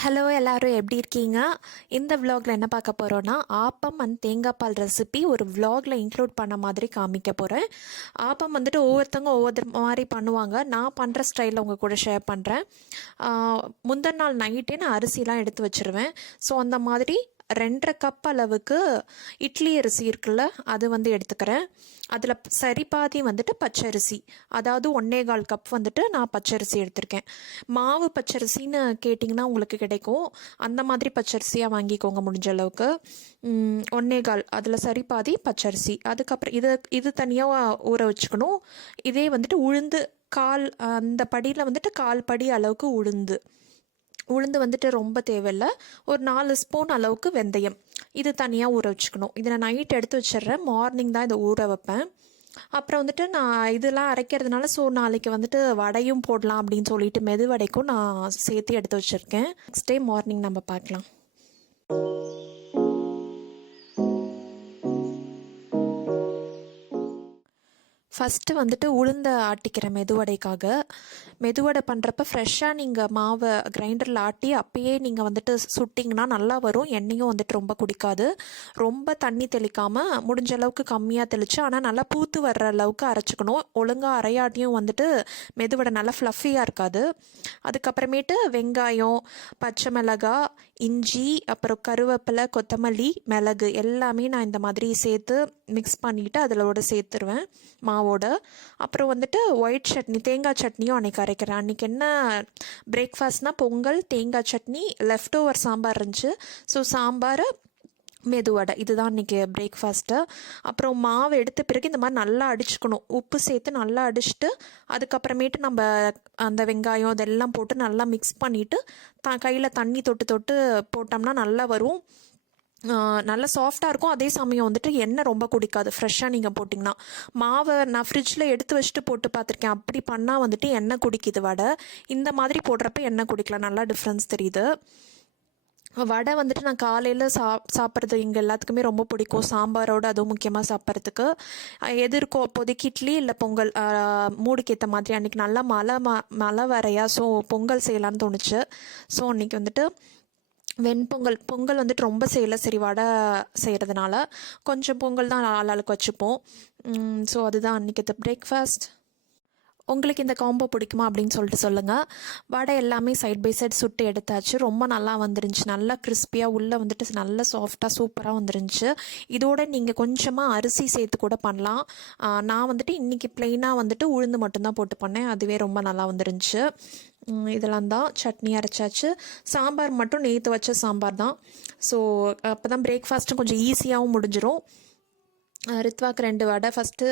Hello எல்லாரும் எப்படி இருக்கீங்க? இந்த vlogல என்ன பார்க்க போகிறோன்னா ஆப்பம் அண்ட் தேங்காய் பால் ரெசிபி ஒரு vlogல இன்க்ளூட் பண்ண மாதிரி காமிக்க போகிறேன். ஆப்பம் வந்துட்டு ஒவ்வொருத்தவங்க ஒவ்வொரு மாதிரி பண்ணுவாங்க. நான் பண்ணுற ஸ்டைலில் உங்கள் கூட ஷேர் பண்ணுறேன். முந்தின நாள் நைட்டே நான் அரிசிலாம் எடுத்து வச்சுருவேன். ஸோ அந்த மாதிரி 2.5 கப் அளவுக்கு இட்லி அரிசி இருக்குல்ல, அது வந்து எடுத்துக்கிறேன். அதில் சரி பாதி வந்துட்டு பச்சரிசி, அதாவது 1.25 கப் வந்துட்டு நான் பச்சரிசி எடுத்திருக்கேன். மாவு பச்சரிசின்னு கேட்டிங்கன்னா உங்களுக்கு கிடைக்கும். அந்த மாதிரி பச்சரிசியாக வாங்கிக்கோங்க முடிஞ்ச அளவுக்கு. 1.25 அதில் சரி பாதி பச்சரிசி. அதுக்கப்புறம் இது தனியாக ஊற வச்சுக்கணும். இதே வந்துட்டு உளுந்து அந்த படியில் வந்துட்டு 1/4 படி அளவுக்கு உளுந்து வந்துட்டு ரொம்ப தேவையில்லை. ஒரு 4 ஸ்பூன் அளவுக்கு வெந்தயம், இது தனியாக ஊற வச்சுக்கணும். இதை நான் நைட் எடுத்து வச்சிடுறேன். மார்னிங் தான் இதை ஊற வைப்பேன். அப்புறம் வந்துட்டு நான் இதெல்லாம் அரைக்கிறதுனால ஸோ நாளைக்கு வந்துட்டு வடையும் போடலாம் அப்படின்னு சொல்லிட்டு மெதுவடைக்கும் நான் சேர்த்து எடுத்து வச்சுருக்கேன். நெக்ஸ்ட் டே மார்னிங் நம்ம பார்க்கலாம். ஃபஸ்ட்டு வந்துட்டு உளுந்த ஆட்டிக்கிறேன் மெதுவடை பண்ணுறப்ப ஃப்ரெஷ்ஷாக நீங்கள் மாவை கிரைண்டரில் ஆட்டி அப்பயே நீங்கள் வந்துட்டு சுட்டிங்கன்னா நல்லா வரும். எண்ணெயும் வந்துட்டு ரொம்ப குடிக்காது. ரொம்ப தண்ணி தெளிக்காமல் முடிஞ்ச அளவுக்கு கம்மியாக தெளித்து ஆனால் நல்லா பூத்து வர்ற அளவுக்கு அரைச்சிக்கணும். ஒழுங்காக அரையாட்டியும் வந்துட்டு மெதுவடை நல்லா ஃப்ளஃபியாக இருக்காது. அதுக்கப்புறமேட்டு வெங்காயம், பச்சை மிளகாய், இஞ்சி, அப்புறம் கருவேப்பிலை, கொத்தமல்லி, மிளகு எல்லாமே நான் இந்த மாதிரி சேர்த்து மிக்ஸ் பண்ணிவிட்டு அதிலோட சேர்த்துருவேன் மாவோட. அப்புறம் வந்துட்டு ஒயிட் சட்னி, தேங்காய் சட்னியும் அன்றைக்கி அரைக்கிறேன். அன்றைக்கி என்ன பிரேக்ஃபாஸ்ட்னால் பொங்கல், தேங்காய் சட்னி, லெஃப்ட் ஓவர் சாம்பார் இருந்துச்சு. ஸோ சாம்பார், மெதுவடை, இதுதான் இன்றைக்கி பிரேக்ஃபாஸ்ட்டு. அப்புறம் மாவு எடுத்த பிறகு இந்த மாதிரி நல்லா அடிச்சுக்கணும். உப்பு சேர்த்து நல்லா அடிச்சுட்டு அதுக்கப்புறமேட்டு நம்ம அந்த வெங்காயம் இதெல்லாம் போட்டு நல்லா மிக்ஸ் பண்ணிவிட்டு கையில் தண்ணி தொட்டு போட்டோம்னா நல்லா வரும். நல்லா சாஃப்டாக இருக்கும். அதே சமயம் வந்துட்டு எண்ணெய் ரொம்ப குடிக்காது. ஃப்ரெஷ்ஷாக நீங்கள் போட்டிங்கன்னா மாவை நான் ஃப்ரிட்ஜில் எடுத்து வச்சுட்டு போட்டு பார்த்துருக்கேன். அப்படி பண்ணால் வந்துட்டு எண்ணெய் குடிக்குது வடை. இந்த மாதிரி போடுறப்ப எண்ணெய் குடிக்கலாம். நல்லா டிஃப்ரென்ஸ் தெரியுது. வடை வந்துட்டு நான் காலையில் சாப்பிட்றது எங்கள் எல்லாத்துக்குமே ரொம்ப பிடிக்கும். சாம்பாரோடு அதுவும் முக்கியமாக சாப்பிட்றதுக்கு. எது இருக்கோ அப்போதைக்கு இட்லி இல்லை பொங்கல், மூடுக்கு ஏற்ற மாதிரி. அன்றைக்கி நல்லா மழை வரையா, ஸோ பொங்கல் செய்யலான்னு தோணுச்சு. ஸோ அன்றைக்கி வந்துட்டு பொங்கல் வந்துட்டு ரொம்ப செய்யலை. சரி வடை செய்கிறதுனால கொஞ்சம் பொங்கல் தான் ஆளாளுக்கு வச்சுப்போம். ஸோ அதுதான் அன்றைக்கி பிரேக்ஃபாஸ்ட். உங்களுக்கு இந்த காம்போ பிடிக்குமா அப்படின்னு சொல்லிட்டு சொல்லுங்கள். வடை எல்லாமே சைட் பை சைட் சுட்டு எடுத்தாச்சு. ரொம்ப நல்லா வந்துருந்துச்சு. நல்லா கிறிஸ்பியாக உள்ளே வந்துட்டு நல்லா சாஃப்டாக சூப்பராக வந்துருந்துச்சு. இதோட நீங்கள் கொஞ்சமாக அரிசி சேர்த்து கூட பண்ணலாம். நான் வந்துட்டு இன்றைக்கி ப்ளெயினாக வந்துட்டு உளுந்து மட்டும்தான் போட்டு பண்ணேன். அதுவே ரொம்ப நல்லா வந்துருந்துச்சு. இதெல்லாம் தான். சட்னி அரைச்சாச்சு. சாம்பார் மட்டும் நேற்று வச்ச சாம்பார் தான். ஸோ அப்போ தான் பிரேக்ஃபாஸ்ட்டும் கொஞ்சம் ஈஸியாகவும் முடிஞ்சிடும். ரித்வாக்கு 2 வடை. ஃபஸ்ட்டு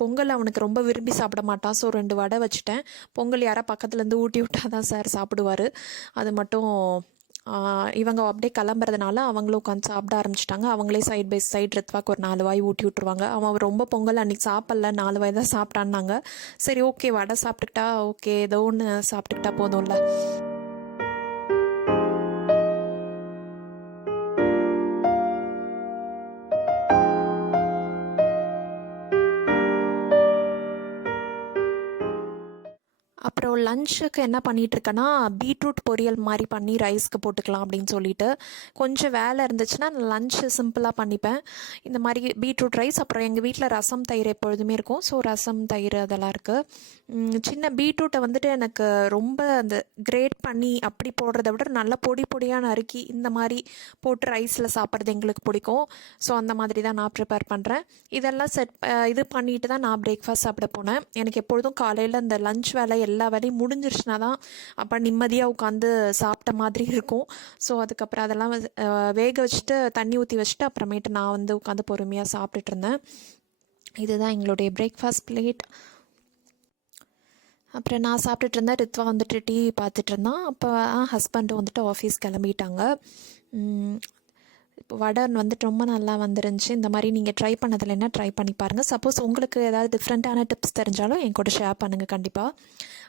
பொங்கல் அவனுக்கு ரொம்ப விரும்பி சாப்பிட மாட்டான். ஸோ 2 வடை வச்சுட்டேன். பொங்கல் யாராவது பக்கத்துலேருந்து ஊட்டி விட்டால் தான் சார் சாப்பிடுவார். அது மட்டும் இவங்க அப்படியே கிளம்புறதுனால அவங்களும் உட்காந்து சாப்பிட ஆரம்பிச்சிட்டாங்க. அவங்களே சைட் பை சைட் ரித்வாக்கு ஒரு 4 வாய் ஊட்டி விட்ருவாங்க. அவன் ரொம்ப பொங்கல் அன்றைக்கி சாப்பிடல, 4 வாய் தான் சாப்பிட்டான்னாங்க. சரி ஓகே, வடை சாப்பிட்டுக்கிட்டா ஓகே, ஏதோ ஒன்று சாப்பிட்டுக்கிட்டா போதும்ல. அப்புறம் லஞ்சுக்கு என்ன பண்ணிகிட்ருக்கேன்னா பீட்ரூட் பொரியல் மாதிரி பண்ணி ரைஸ்க்கு போட்டுக்கலாம் அப்படின்னு சொல்லிட்டு கொஞ்சம் வேலை இருந்துச்சுன்னா லஞ்சு சிம்பிளாக பண்ணிப்பேன். இந்த மாதிரி பீட்ரூட் ரைஸ். அப்புறம் எங்கள் வீட்டில் ரசம், தயிர் எப்பொழுதுமே இருக்கும். ஸோ ரசம், தயிர் அதெல்லாம் இருக்குது. சின்ன பீட்ரூட்டை வந்துட்டு எனக்கு ரொம்ப அந்த கிரேட் பண்ணி அப்படி போடுறத விட நல்லா பொடியாக நறுக்கி இந்த மாதிரி போட்டு ரைஸில் சாப்பிட்றது எங்களுக்கு பிடிக்கும். ஸோ அந்த மாதிரி தான் நான் ப்ரிப்பேர் பண்ணுறேன். இதெல்லாம் இது பண்ணிட்டு தான் நான் பிரேக்ஃபாஸ்ட் சாப்பிட போனேன். எனக்கு எப்பொழுதும் காலையில் இந்த லஞ்ச் வேலை எல்லா வேலையும் முடிஞ்சிருச்சுனா தான் அப்போ நிம்மதியாக உட்காந்து சாப்பிட்ட மாதிரி இருக்கும். ஸோ அதுக்கப்புறம் அதெல்லாம் வேக வச்சுட்டு தண்ணி ஊற்றி வச்சுட்டு அப்புறமேட்டு நான் வந்து உட்காந்து பொறுமையாக சாப்பிட்டுட்டு இருந்தேன். இதுதான் எங்களுடைய பிரேக்ஃபாஸ்ட் பிளேட். அப்புறம் நான் சாப்பிட்டுட்டு இருந்தேன். ரித்வா வந்துட்டு டிவி பார்த்துட்டு இருந்தான். அப்போ ஹஸ்பண்டும் வந்துட்டு ஆஃபீஸ் கிளம்பிட்டாங்க. இப்போ வடை வந்துட்டு ரொம்ப நல்லா வந்துருந்துச்சு. இந்த மாதிரி நீங்கள் ட்ரை பண்ணதில் என்ன ட்ரை பண்ணி பாருங்கள். சப்போஸ் உங்களுக்கு ஏதாவது டிஃப்ரெண்ட்டான டிப்ஸ் தெரிஞ்சாலும் என் கூட ஷேர் பண்ணுங்கள் கண்டிப்பாக.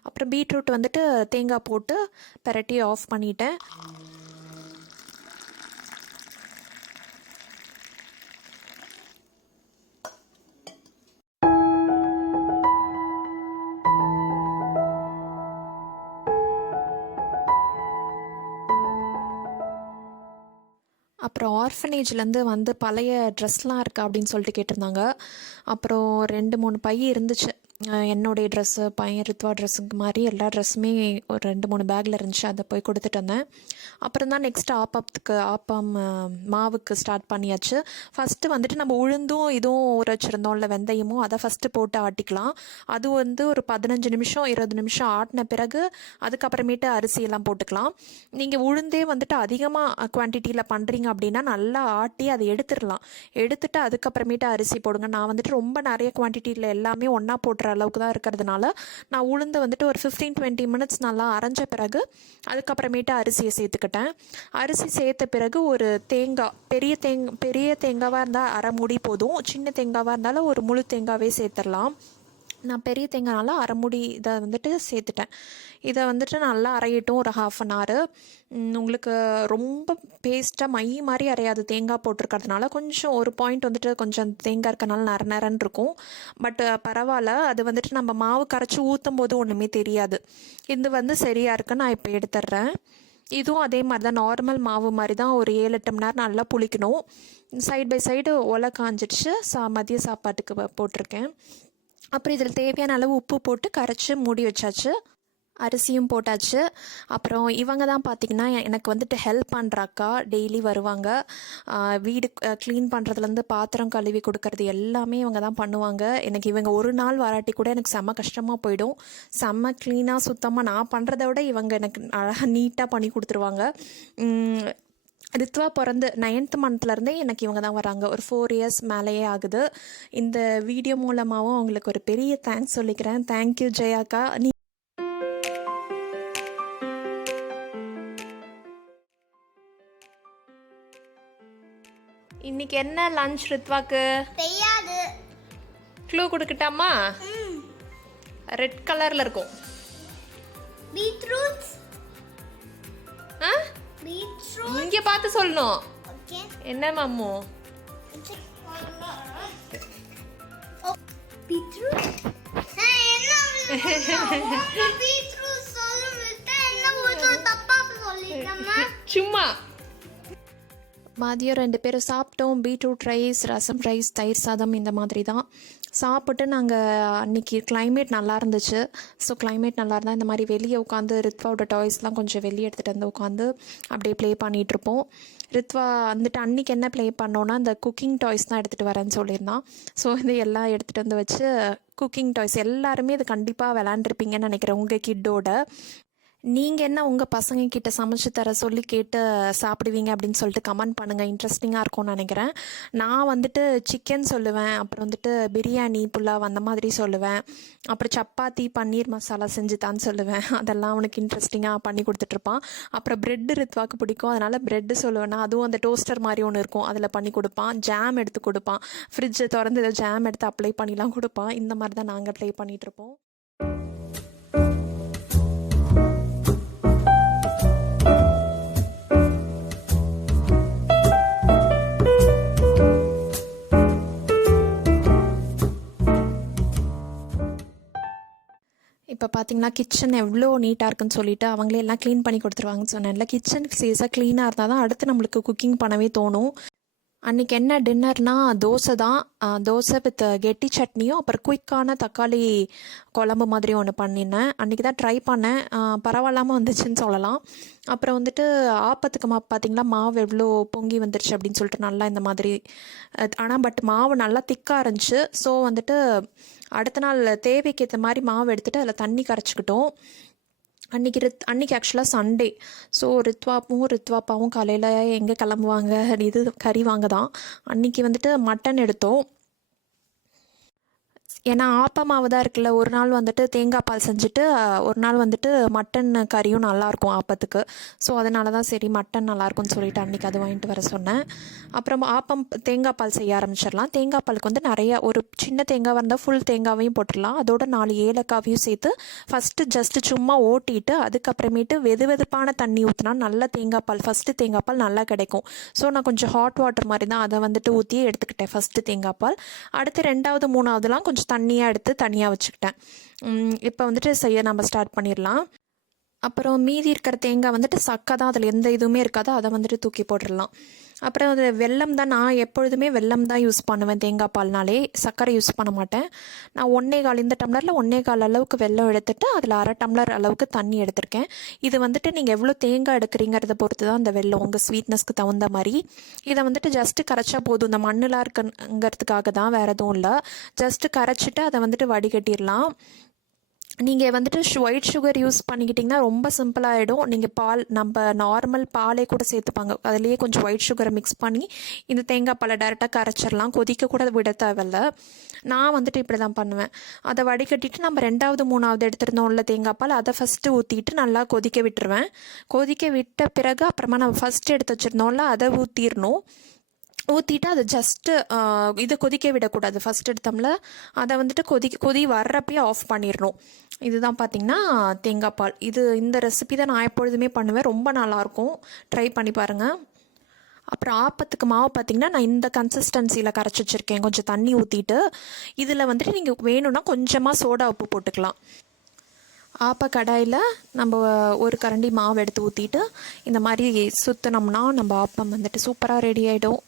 அப்புறம் பீட்ரூட் வந்துட்டு தேங்காய் போட்டு பெரட்டி ஆஃப் பண்ணிட்டேன். அப்புறம் ஆர்ஃபனேஜ்லேருந்து வந்து பழைய ட்ரெஸ்லாம் இருக்கா அப்படின்னு சொல்லிட்டு கேட்டிருந்தாங்க. அப்புறம் 2-3 பை இருந்துச்சு. என்னுடைய ட்ரெஸ்ஸு, பையன் ரித்வா ட்ரெஸ்ஸுக்கு மாதிரி எல்லா ட்ரெஸ்ஸுமே ஒரு 2-3 பேக்கில் இருந்துச்சு. அதை போய் கொடுத்துட்டு வந்தேன். அப்புறம் தான் நெக்ஸ்ட் ஆப்பம் மாவுக்கு ஸ்டார்ட் பண்ணியாச்சு. ஃபஸ்ட்டு வந்துட்டு நம்ம உளுந்தும் இதுவும் ஊற வச்சுருந்தோம்ல, வெந்தயமும், அதை ஃபஸ்ட்டு போட்டு ஆட்டிக்கலாம். அது வந்து ஒரு 15 நிமிஷம் 20 நிமிஷம் ஆட்டின பிறகு அதுக்கப்புறமேட்டு அரிசியெல்லாம் போட்டுக்கலாம். நீங்கள் உளுந்தே வந்துட்டு அதிகமாக குவான்டிட்டியில் பண்ணுறீங்க அப்படின்னா நல்லா ஆட்டி அதை எடுத்துடலாம். எடுத்துட்டு அதுக்கப்புறமேட்டு அரிசி போடுங்க. நான் வந்துட்டு ரொம்ப நிறைய குவான்டிட்டியில் எல்லாமே ஒன்றா போட்டுற அளவுக்கு தான் இருக்கிறதுனால நான் உளுந்து வந்துட்டு ஒரு 15-20 மினிட்ஸ் நல்லா அரைஞ்ச பிறகு அதுக்கப்புறமேட்டு அரிசியை சேர்த்துக்கிட்டேன். அரிசி சேர்த்த பிறகு ஒரு தேங்காய், பெரிய தேங்காவாக இருந்தால் அரை மூடி போதும், சின்ன தேங்காவாக இருந்தாலும் ஒரு முழு தேங்காவே சேர்த்துடலாம். நான் பெரிய தேங்காய்னால அரை மூடி இதை வந்துட்டு சேர்த்துட்டேன். இதை வந்துட்டு நல்லா அரையட்டும் ஒரு 1/2 hour. உங்களுக்கு ரொம்ப பேஸ்ட்டாக மை மாதிரி அரையாது, தேங்காய் போட்டிருக்கிறதுனால. கொஞ்சம் ஒரு பாயிண்ட் வந்துட்டு கொஞ்சம் தேங்காய் இருக்கனால நரன்னு இருக்கும். பட் பரவாயில்ல, அது வந்துட்டு நம்ம மாவு கரைச்சி ஊற்றும் போது ஒன்றுமே தெரியாது. இது வந்து சரியாக இருக்கு. நான் இப்போ எடுத்துட்றேன். இதுவும் அதே மாதிரி தான், நார்மல் மாவு மாதிரி தான். ஒரு 7-8 மணி நேரம் நல்லா புளிக்கணும். சைட் பை சைடு ஒலை காஞ்சிடுச்சு. மதிய சாப்பாட்டுக்கு போட்டிருக்கேன். அப்புறம் இதில் தேவையான அளவு உப்பு போட்டு கரைச்சி மூடி வச்சாச்சு. அரிசியும் போட்டாச்சு. அப்புறம் இவங்க தான் பார்த்திங்கன்னா எனக்கு வந்துட்டு ஹெல்ப் பண்ணுறாக்கா. டெய்லி வருவாங்க. வீடு க்ளீன் பண்ணுறதுலேருந்து பாத்திரம் கழுவி கொடுக்கறது எல்லாமே இவங்க தான் பண்ணுவாங்க. எனக்கு இவங்க ஒரு நாள் வராட்டி கூட எனக்கு செம்ம கஷ்டமாக போயிடும். செம்ம க்ளீனாக சுத்தமாக நான் பண்ணுறத விட இவங்க எனக்கு அழகாக நீட்டாக பண்ணி கொடுத்துருவாங்க. ரித்வா பிறந்து 9th மந்த்லேருந்தே எனக்கு இவங்க தான் வராங்க. ஒரு 4 years மேலேயே ஆகுது. இந்த வீடியோ மூலமாகவும் அவங்களுக்கு ஒரு பெரிய தேங்க்ஸ் சொல்லிக்கிறேன். தேங்க்யூ ஜெயாக்கா. இன்னைக்கு என்ன லஞ்ச் ரித்வாக்கு தெரியாது. க்ளூ கொடுக்கட்டாமா? ரெட் கலரில் இருக்கும். பீட்ரூட். இங்க பார்த்து சொல்லணும். என்ன மாமு? சும்மா மதியம் 2 பேரும் சாப்பிட்டோம். பீட்ரூட் ரைஸ், ரசம் ரைஸ், தயிர் சாதம் இந்த மாதிரி தான் சாப்பிட்டு நாங்கள் அன்றைக்கி கிளைமேட் நல்லா இருந்துச்சு. ஸோ கிளைமேட் நல்லா இருந்தால் இந்த மாதிரி வெளியே உட்காந்து ரித்வாவோட டாய்ஸ்லாம் கொஞ்சம் வெளியே எடுத்துகிட்டு வந்து உட்காந்து அப்படியே ப்ளே பண்ணிகிட்ருப்போம். ரித்வா வந்துட்டு அன்றைக்கி என்ன ப்ளே பண்ணோன்னா இந்த குக்கிங் டாய்ஸ் தான் எடுத்துகிட்டு வரேன்னு சொல்லியிருந்தான். ஸோ இது எல்லாம் எடுத்துகிட்டு வந்து வச்சு குக்கிங் டாய்ஸ் எல்லாருமே இது கண்டிப்பாக விளாண்டுருப்பீங்கன்னு நினைக்கிறேன் உங்கள் கிட்டோட. நீங்கள் என்ன உங்கள் பசங்கக்கிட்ட சமைச்சு தர சொல்லி கேட்டு சாப்பிடுவீங்க அப்படின்னு சொல்லிட்டு கமெண்ட் பண்ணுங்கள். இன்ட்ரெஸ்டிங்காக இருக்கும்னு நினைக்கிறேன். நான் வந்துட்டு சிக்கன் சொல்லுவேன், அப்புறம் வந்துட்டு பிரியாணி, புலாவ் அந்த மாதிரி சொல்லுவேன். அப்புறம் சப்பாத்தி, பன்னீர் மசாலா செஞ்சு தான் சொல்லுவேன். அதெல்லாம் அவனுக்கு இன்ட்ரெஸ்டிங்காக பண்ணி கொடுத்துட்ருப்பான். அப்புறம் ப்ரெட்டு ரித்வாக்கு பிடிக்கும், அதனால் ப்ரெட்டு சொல்லுவேன்னா அதுவும் அந்த டோஸ்டர் மாதிரி ஒன்று இருக்கும், அதில் பண்ணி கொடுப்பான். ஜாம் எடுத்து கொடுப்பான், ஃப்ரிட்ஜை திறந்து இதை ஜாம் எடுத்து அப்ளை பண்ணிலாம் கொடுப்பான். இந்த மாதிரி தான் நாங்கள் ப்ளே பண்ணிகிட்ருப்போம். இப்போ பார்த்தீங்கன்னா கிச்சன் எவ்வளோ நீட்டாக இருக்குன்னு சொல்லிட்டு அவங்களே எல்லாம் க்ளீன் பண்ணி கொடுத்துருவாங்கன்னு சொன்னேன்ல. கிச்சன் சீஸாக க்ளீனாக இருந்தால் தான் அடுத்து நம்மளுக்கு குக்கிங் பண்ணவே தோணும். அன்றைக்கி என்ன டின்னர்னா தோசை தான். தோசை வித் கெட்டி சட்னியும் அப்புறம் குயிக்கான தக்காளி குழம்பு மாதிரி ஒன்று பண்ணினேன். அன்றைக்கி தான் ட்ரை பண்ணேன், பரவாயில்லாமல் வந்துச்சுன்னு சொல்லலாம். அப்புறம் வந்துட்டு ஆப்பத்துக்கு பார்த்திங்களா மாவு எவ்வளோ பொங்கி வந்துருச்சு அப்படின்னு சொல்லிட்டு நல்லா இந்த மாதிரி. ஆனால் பட் மாவு நல்லா திக்காக இருந்துச்சு. ஸோ வந்துட்டு அடுத்த நாள் தேவைக்கு ஏற்ற மாதிரி மாவு எடுத்துகிட்டு அதில் தண்ணி கரைச்சிக்கிட்டோம். அன்றைக்கி ஆக்சுவலாக சண்டே. ஸோ ரித்வாப்பாவும் காலையில் எங்கே கிளம்புவாங்க, இது கறி வாங்க தான். அன்றைக்கி வந்துட்டு மட்டன் எடுத்தோம். ஏன்னா ஆப்ப மாவு தான் இருக்குல்ல, ஒரு நாள் வந்துட்டு தேங்காய் பால் செஞ்சுட்டு ஒரு நாள் வந்துட்டு மட்டன் கறியும் நல்லாயிருக்கும் ஆப்பத்துக்கு. ஸோ அதனால தான் சரி மட்டன் நல்லாயிருக்கும்னு சொல்லிட்டு அன்றைக்கி அது வாங்கிட்டு வர சொன்னேன். அப்புறம் ஆப்பம் தேங்காய் பால் செய்ய ஆரம்பிச்சிடலாம். தேங்காய் பாலுக்கு வந்து நிறையா, ஒரு சின்ன தேங்காய் இருந்தால் ஃபுல் தேங்காவையும் போட்டுடலாம். அதோட 4 ஏலக்காவையும் சேர்த்து ஃபஸ்ட்டு ஜஸ்ட்டு சும்மா ஓட்டிட்டு அதுக்கப்புறமேட்டு வெதுவெதுப்பான தண்ணி ஊற்றினா நல்ல தேங்காய் பால், ஃபஸ்ட்டு தேங்காய் பால் நல்லா கிடைக்கும். ஸோ நான் கொஞ்சம் ஹாட் வாட்டர் மாதிரி தான் அதை வந்துட்டு ஊற்றி எடுத்துக்கிட்டேன் ஃபஸ்ட்டு தேங்காய் பால். அடுத்து 2வது 3வதுலாம் கொஞ்சம் தண்ணியாக எடுத்து தனியாக வச்சுக்கிட்டேன். இப்போ வந்துட்டு நம்ம ஸ்டார்ட் பண்ணிடலாம். அப்புறம் மீதி இருக்கிற தேங்காய் வந்துட்டு சக்கை தான், அதில் எந்த இதுவுமே இருக்காது, அதை வந்துட்டு தூக்கி போட்டுடலாம். அப்புறம் அது வெல்லம் தான், நான் எப்பொழுதுமே வெல்லம் தான் யூஸ் பண்ணுவேன் தேங்காய் பால்னாலே, சர்க்கரை யூஸ் பண்ண மாட்டேன். நான் 1.25 இந்த டம்ளரில் 1.25 அளவுக்கு வெல்லம் எடுத்துட்டு அதில் 1/2 டம்ளர் அளவுக்கு தண்ணி எடுத்திருக்கேன். இது வந்துட்டு நீங்கள் எவ்வளோ தேங்காய் எடுக்கிறீங்கிறத பொறுத்து தான் அந்த வெல்லம் உங்கள் ஸ்வீட்னஸ்க்கு தகுந்த மாதிரி. இதை வந்துட்டு ஜஸ்ட்டு கரைச்சா போதும், இந்த மண்ணெலாம் இருக்குங்கிறதுக்காக தான், வேறு எதுவும் இல்லை. ஜஸ்ட்டு கரைச்சிட்டு அதை வந்துட்டு வடிகட்டிடலாம். நீங்கள் வந்துட்டு ஒயிட் சுகர் யூஸ் பண்ணிக்கிட்டிங்கன்னா ரொம்ப சிம்பிளாகிடும். நீங்கள் பால் நம்ம நார்மல் பாலே கூட சேர்த்துப்பாங்க, அதுலேயே கொஞ்சம் ஒயிட் சுகரை மிக்ஸ் பண்ணி இந்த தேங்காய் பாலை டேரெக்டாக கரைச்சிடலாம், கொதிக்க கூட விட தேவையில்ல. நான் வந்துட்டு இப்படி தான் பண்ணுவேன். அதை வடிகட்டிட்டு நம்ம 2வது 3வது எடுத்துருந்தோம்ல தேங்காய் பால், அதை ஃபஸ்ட்டு ஊற்றிட்டு நல்லா கொதிக்க விட்டுருவேன். கொதிக்க விட்ட பிறகு அப்புறமா நம்ம ஃபஸ்ட்டு எடுத்து வச்சுருந்தோம்ல அதை ஊற்றிடணும். ஊற்றிட்டு அதை ஜஸ்ட்டு இதை கொதிக்க விடக்கூடாது, ஃபஸ்ட் எடுத்தோம்ல அதை வந்துட்டு கொதி வர்றப்பயே ஆஃப் பண்ணிடணும். இதுதான் பார்த்திங்கன்னா தேங்காய் பால். இந்த ரெசிபி தான் நான் எப்பொழுதுமே பண்ணுவேன், ரொம்ப நல்லாயிருக்கும், ட்ரை பண்ணி பாருங்கள். அப்புறம் ஆப்பத்துக்கு மாவு பார்த்திங்கன்னா நான் இந்த கன்சிஸ்டன்சியில் கரைச்சி வச்சுருக்கேன், கொஞ்சம் தண்ணி ஊற்றிட்டு. இதில் வந்துட்டு நீங்கள் வேணும்னா கொஞ்சமாக சோடா உப்பு போட்டுக்கலாம். ஆப்ப கடாயில் நம்ம ஒரு கரண்டி மாவு எடுத்து ஊற்றிட்டு இந்த மாதிரி சுற்றினோம்னா நம்ம ஆப்பம் வந்துட்டு சூப்பராக ரெடி ஆகிடும்.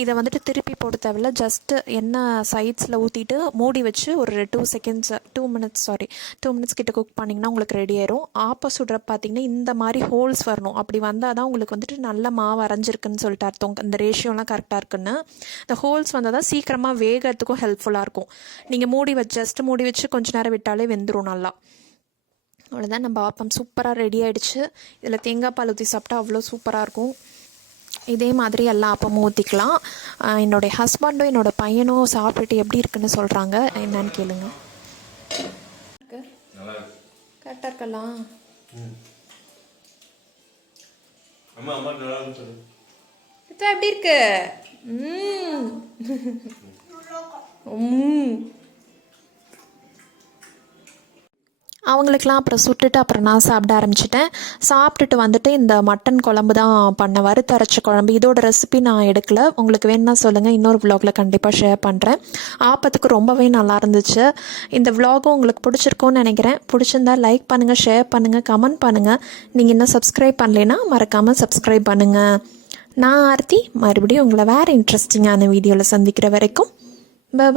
இதை வந்துட்டு திருப்பி போட தேவையில்ல, ஜஸ்ட்டு எண்ணெய் சைட்ஸில் ஊற்றிட்டு மூடி வச்சு ஒரு 2 மினிட்ஸ் கிட்ட குக் பண்ணிங்கன்னா உங்களுக்கு ரெடி ஆயிரும். ஆப்ப சுடுற பார்த்திங்கன்னா இந்த மாதிரி ஹோல்ஸ் வரணும், அப்படி வந்தால் தான் உங்களுக்கு வந்துட்டு நல்ல மாவு அரைஞ்சிருக்குன்னு சொல்லிட்டு அர்த்தம், இந்த ரேஷியோலாம் கரெக்டாக இருக்குன்னு. இந்த ஹோல்ஸ் வந்தால் தான் சீக்கிரமாக வேகிறதுக்கும் ஹெல்ப்ஃபுல்லாக இருக்கும். நீங்கள் ஜஸ்ட்டு மூடி வச்சு கொஞ்சம் நேரம் விட்டாலே வெந்துடும் நல்லா. அவ்வளோதான், நம்ம ஆப்பம் சூப்பராக ரெடி ஆகிடுச்சு. இதில் தேங்காய் பால் ஊற்றி சாப்பிட்டா அவ்வளோ சூப்பராக இருக்கும். இதே மாதிரி எல்லா ஆப்பமும் ஊற்றிக்கலாம். என்னுடைய ஹஸ்பண்டும் என்னோடய பையனும் சாப்பிட்டுட்டு எப்படி இருக்குன்னு சொல்கிறாங்க, என்னன்னு கேளுங்க. கரெக்டாக இருக்கலாம். எப்படி இருக்கு? அவங்களுக்கெலாம் அப்புறம் சுட்டுட்டு அப்புறம் நான் சாப்பிட ஆரம்பிச்சிட்டேன். சாப்பிட்டுட்டு வந்துட்டு இந்த மட்டன் குழம்பு தான் பண்ண, வறுத்தரைச்ச குழம்பு. இதோட ரெசிபி நான் எடுக்கலை, உங்களுக்கு வேணுன்னா சொல்லுங்கள், இன்னொரு விலாகில் கண்டிப்பாக ஷேர் பண்ணுறேன். ஆப்பத்துக்கு ரொம்பவே நல்லா இருந்துச்சு. இந்த விலாகும் உங்களுக்கு பிடிச்சிருக்கும்னு நினைக்கிறேன். பிடிச்சிருந்தா லைக் பண்ணுங்கள், ஷேர் பண்ணுங்கள், கமெண்ட் பண்ணுங்கள். நீங்கள் இன்னும் சப்ஸ்கிரைப் பண்ணலைன்னா மறக்காமல் சப்ஸ்கிரைப் பண்ணுங்கள். நான் ஆர்த்தி, மறுபடியும் உங்களை வேறு இன்ட்ரெஸ்டிங்கான வீடியோவில் சந்திக்கிற வரைக்கும் பாய்.